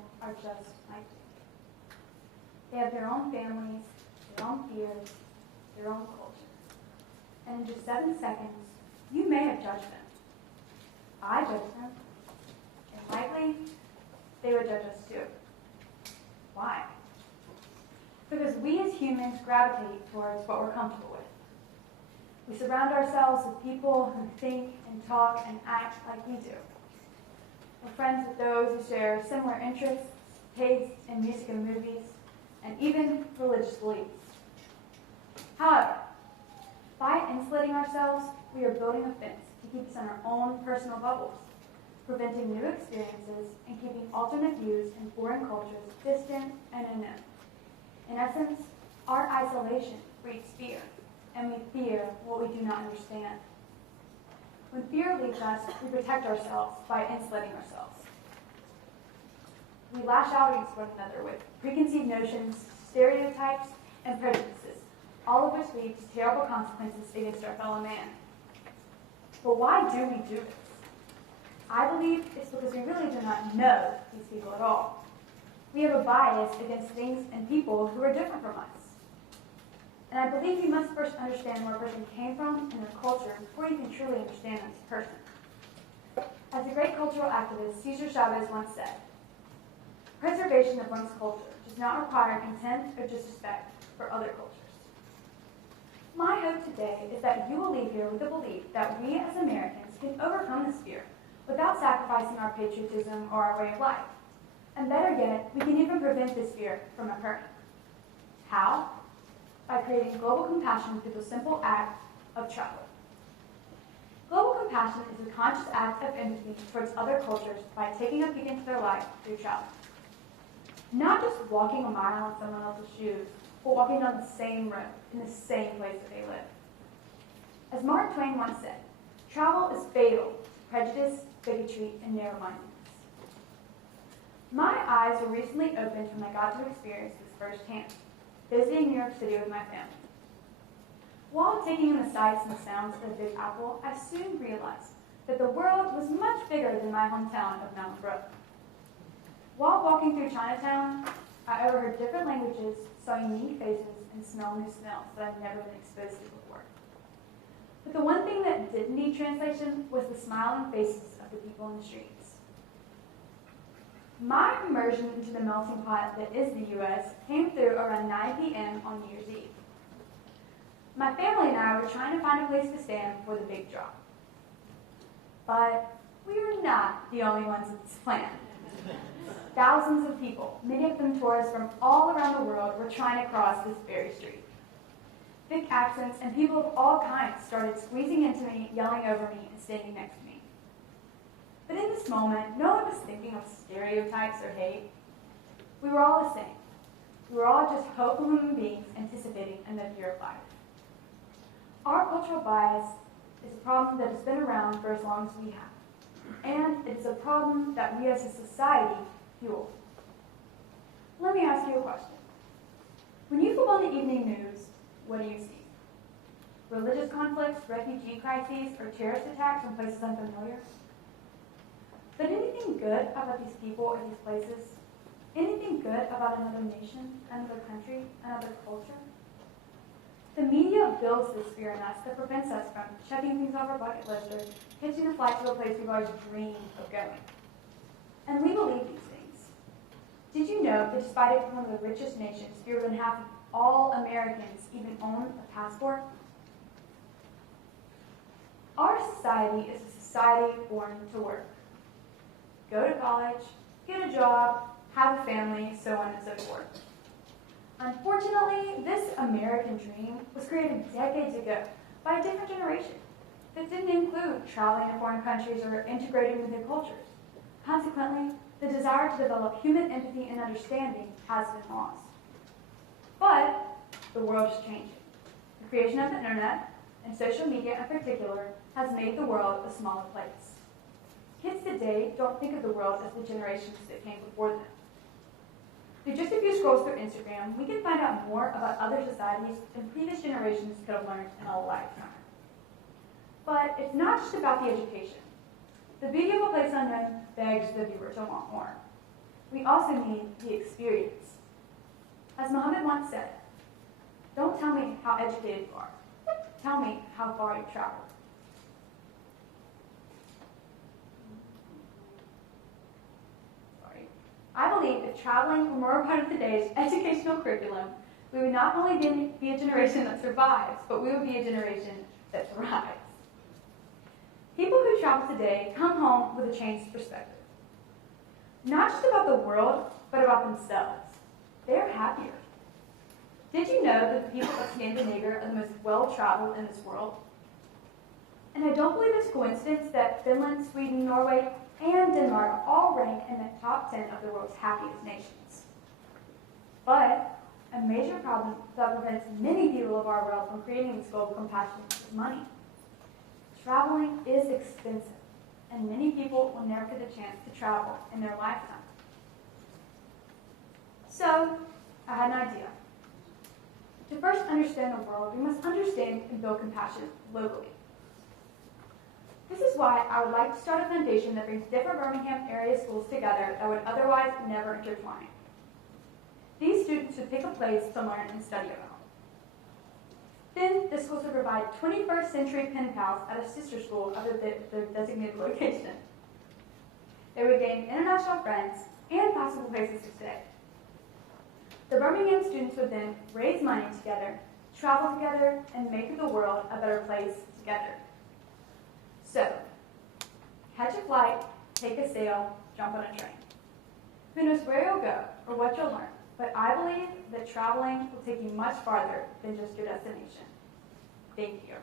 people are just like you. They have their own families, their own fears, their own culture. And in just 7 seconds, you may have judged them. I judged them. And likely, they would judge us too. Why? Because we as humans gravitate towards what we're comfortable with. We surround ourselves with people who think and talk and act like we do. We're friends with those who share similar interests, tastes in music and movies, and even religious beliefs. However, by insulating ourselves, we are building a fence to keep us in our own personal bubbles, preventing new experiences and keeping alternate views and foreign cultures distant and unknown. In essence, our isolation breeds fear, and we fear what we do not understand. When fear leaves us, we protect ourselves by insulating ourselves. We lash out against one another with preconceived notions, stereotypes, and prejudices, all of which lead to terrible consequences against our fellow man. But why do we do this? I believe it's because we really do not know these people at all. We have a bias against things and people who are different from us. And I believe you must first understand where a person came from and their culture before you can truly understand them as a person. As the great cultural activist Cesar Chavez once said, preservation of one's culture does not require contempt or disrespect for other cultures. My hope today is that you will leave here with the belief that we as Americans can overcome this fear without sacrificing our patriotism or our way of life. And better yet, we can even prevent this fear from occurring. How? By creating global compassion through the simple act of travel. Global compassion is a conscious act of empathy towards other cultures by taking a peek into their life through travel. Not just walking a mile in someone else's shoes, but walking down the same road in the same place that they live. As Mark Twain once said, travel is fatal to prejudice, bigotry, and narrow-mindedness. My eyes were recently opened when I got to experience this firsthand, visiting New York City with my family. While taking in the sights and sounds of the Big Apple, I soon realized that the world was much bigger than my hometown of Mountain Brook. While walking through Chinatown, I overheard different languages, saw unique faces, and smelled new smells that I'd never been exposed to before. But the one thing that didn't need translation was the smiling faces of the people in the streets. My immersion into the melting pot that is the U.S. came through around 9 p.m. on New Year's Eve. My family and I were trying to find a place to stand before the big drop. But we were not the only ones with this plan. Thousands of people, many of them tourists from all around the world, were trying to cross this very street. Thick accents and people of all kinds started squeezing into me, yelling over me, and standing next to me. But in this moment, no one was thinking of stereotypes or hate. We were all the same. We were all just hopeful human beings anticipating another year of life. Our cultural bias is a problem that has been around for as long as we have. And it is a problem that we as a society fuel. Let me ask you a question. When you flip on the evening news, what do you see? Religious conflicts, refugee crises, or terrorist attacks in places unfamiliar? But anything good about these people or these places? Anything good about another nation, another country, another culture? The media builds this fear in us that prevents us from checking things off our bucket list or hitching a flight to a place we've always dreamed of going. And we believe these things. Did you know that despite it being one of the richest nations, fewer than half of all Americans even own a passport? Our society is a society born to work. Go to college, get a job, have a family, so on and so forth. Unfortunately, this American dream was created decades ago by a different generation that didn't include traveling to foreign countries or integrating with new cultures. Consequently, the desire to develop human empathy and understanding has been lost. But the world is changing. The creation of the internet, and social media in particular, has made the world a smaller place. Kids today don't think of the world as the generations that came before them. Through just a few scrolls through Instagram, we can find out more about other societies than previous generations could have learned in a lifetime. But it's not just about the education. The beauty of a place unknown begs the viewer to want more. we also need the experience. As Muhammad once said, "Don't tell me how educated you are. Tell me how far you've traveled." I believe if traveling were more a part of today's educational curriculum, we would not only be a generation that survives, but we would be a generation that thrives. People who travel today come home with a changed perspective. Not just about the world, but about themselves. They are happier. Did you know that the people of Scandinavia are the most well-traveled in this world? And I don't believe it's a coincidence that Finland, Sweden, Norway, and Denmark all rank in the top 10 of the world's happiest nations. But a major problem that prevents many people of our world from creating this global compassion is money. Traveling is expensive, and many people will never get the chance to travel in their lifetime. So, I had an idea. To first understand the world, we must understand and build compassion locally. This is why I would like to start a foundation that brings different Birmingham area schools together that would otherwise never intertwine. These students would pick a place to learn and study about. Then, the schools would provide 21st century pen pals at a sister school of their designated location. They would gain international friends and possible places to stay. The Birmingham students would then raise money together, travel together, and make the world a better place together. So, catch a flight, take a sail, jump on a train. Who knows where you'll go or what you'll learn, but I believe that traveling will take you much farther than just your destination. Thank you.